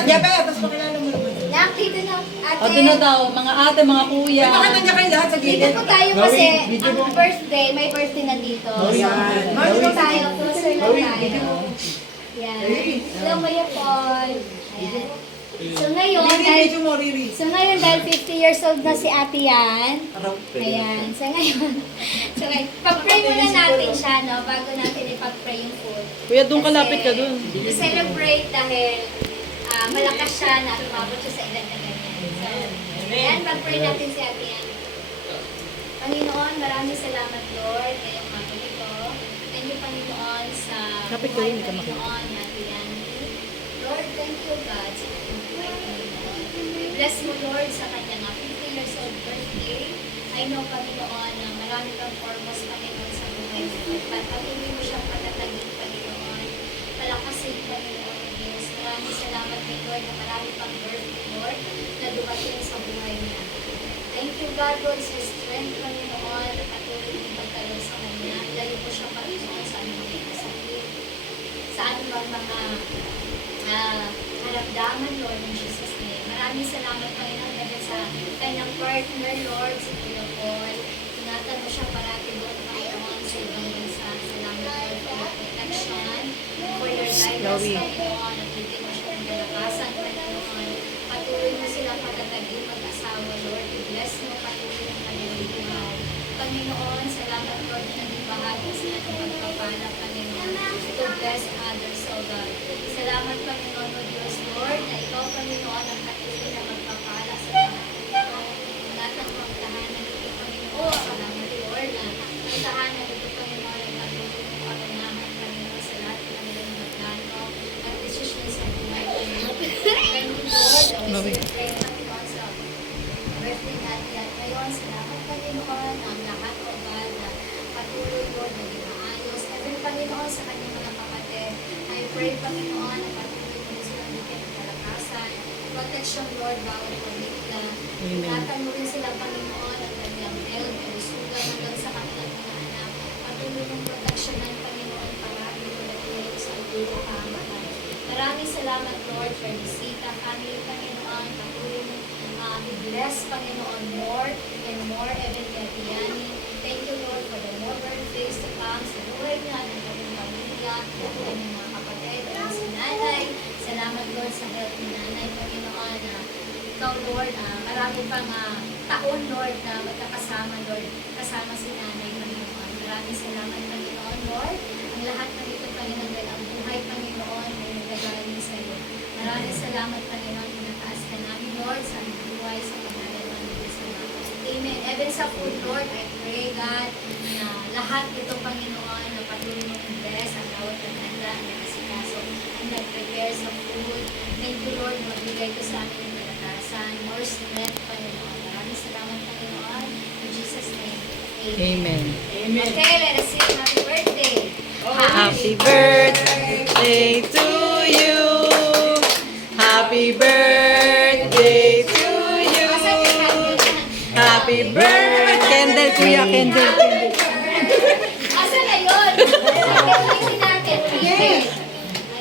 Jepe, tapos pakilala mo naman. Nakita na ate. O, doon na daw, mga ate, mga kuya. Baka nandiyan kayo lahat sa Dito gilid. po tayo kasi ang birthday, may birthday na dito. So, dito tayo, closer na tayo. Yan. Hello, Kuya Paul. Ayan. So ngayon, dahil 50 years old na si ate yan. Ayan. So ngayon, pag-pray muna natin siya, no? Bago natin ipag-pray yung food. Kuya, doon kalapit ka doon. I-celebrate dahil malakas siya na umabot siya sa edad na ganyan. So, ayan, pag-pray natin si ate yan. Panginoon, maraming salamat, Lord, ngayong mga ito. Thank you, Panginoon, sa Kapit ko yun, hindi ka makita. Panginoon, ate yan. Lord, thank you, God, sa kanyang buhay, Panginoon. Bless mo, Lord, sa kanyang 50 years old birthday. I know, Panginoon, na marami kang purpose, Panginoon, sa buhay mo. Patuloy mo siyang patatagin, Panginoon. Palakasin, Panginoon, ng Diyos. Maraming salamat kay Lord na marami pang birthday, Lord, na dumating sa buhay niya. Thank you, God, Lord, sa strength, Panginoon, at patuloy mong pagkaroon sa kanya. Ilayo po siya, Panginoon, sa anong mga kasakit, sa anong mga haramdaman, Lord, in Jesus' name. Maraming salamat, Panginoon, dahil sa kanyang partner, Lord, si Kuya Paul. Ingatan mo siya parati, Lord, Panginoon, sa ibang bansa. Salamat, Lord, for your protection, for your guidance, Panginoon, at hindi mo siya ng kalakasan, Panginoon. Patuloy mo silang patatagin mag-asawa, Lord. I-bless mo patuloy ang kanilang buhay. Panginoon, salamat, Lord, na naging bahagi sila ng pagpapala, Panginoon, to bless others, O God. Salamat, Panginoon, O Diyos, Lord, na ikaw, Panginoon, ang patuloy na magpapala sa lahat ng ito. Lahat ng pagtahanan ito, Panginoon. Salamat, Lord, na ang tahanan ito, Panginoon, ay patuloy ng paganahan, Panginoon, sa lahat ng kanilang mga plano at desisyon sa buhay, Panginoon. Thank you, Lord, na we celebrate, Panginoon, sa birthday natin. At ngayon, salamat, Panginoon, ang lahat, O God, na patuloy, Lord, na maayos. Even, Panginoon, sa kanyang mga kapatid, I pray, Panginoon, na patuloy mo rin silang bigyan ng kalakasan, protection, Lord, bawat pamilya. Ingatan mo rin sila, Panginoon, ang kanyang health, kalusugan, hanggang sa kanilang mga anak. Patuloy mong proteksyonan, Panginoon, parami mo na tuloy sa ulo kamahan. Maraming salamat, Lord, for bisita, family, Panginoon. Patuloy mong i-bless, Panginoon, more and more, even Gatiani. Thank you, Lord, for the more birthdays to come sa buhay niya, ng kanyang pamilya, ng kanyang mga kapatid, at si nanay. Salamat, Lord, sa health ni nanay, Panginoon, na ikaw, Lord, marami pang taon, Lord, na magkakasama, Lord, kasama si nanay, Panginoon. Maraming salamat, Panginoon, Lord. Ang lahat ng ito, Panginoon, dahil ang buhay, Panginoon, ay nagagaling sa iyo. Maraming salamat, Panginoon, pinataas ka namin, Lord, sa aming buhay, sa pangalan ng Diyos. Amen. Even sa food, Lord, I pray, God, na lahat ito, Panginoon, na patuloy mong bless ang bawat handa, ang nagkasikaso, ang nag-prepare sa food. Thank you, Lord, na magbigay ko sa amin ng kalakasan, more strength, Panginoon. Maraming salamat, Panginoon. In Jesus' name, Amen. Amen. Okay, let us sing happy birthday. Happy birthday to you. Happy birthday to you. Happy birthday. Candle, kuya, candle. Asan na yun? Gagawin natin. Yes.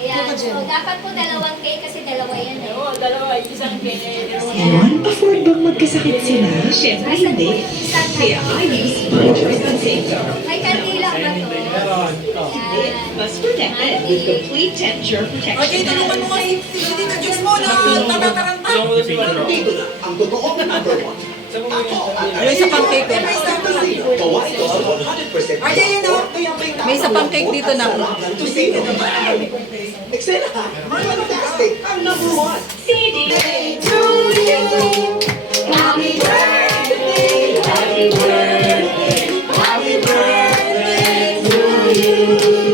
Ayan. So, dapat po dalawang cake kasi dalawa yan eh. Oo, dalawa, isang cake. Ngayon, afford bang magkasakit sila? Siyempre hindi. Kaya I use My Choice Container. May kandila ba to? Ayan. Plus protected with complete temperature protection. Okay, tulungan mo kasi si Tita Jux mo na tatataranta. Dito na ang totoong number one. Yung isa pang cake ko. Gawain ko sa 100% Ay, yun o. May isa pang cake dito na. To save the money. Excel ha? Fantastic! I'm number one. CD. To you. Happy birthday. Happy birthday. Happy birthday to you.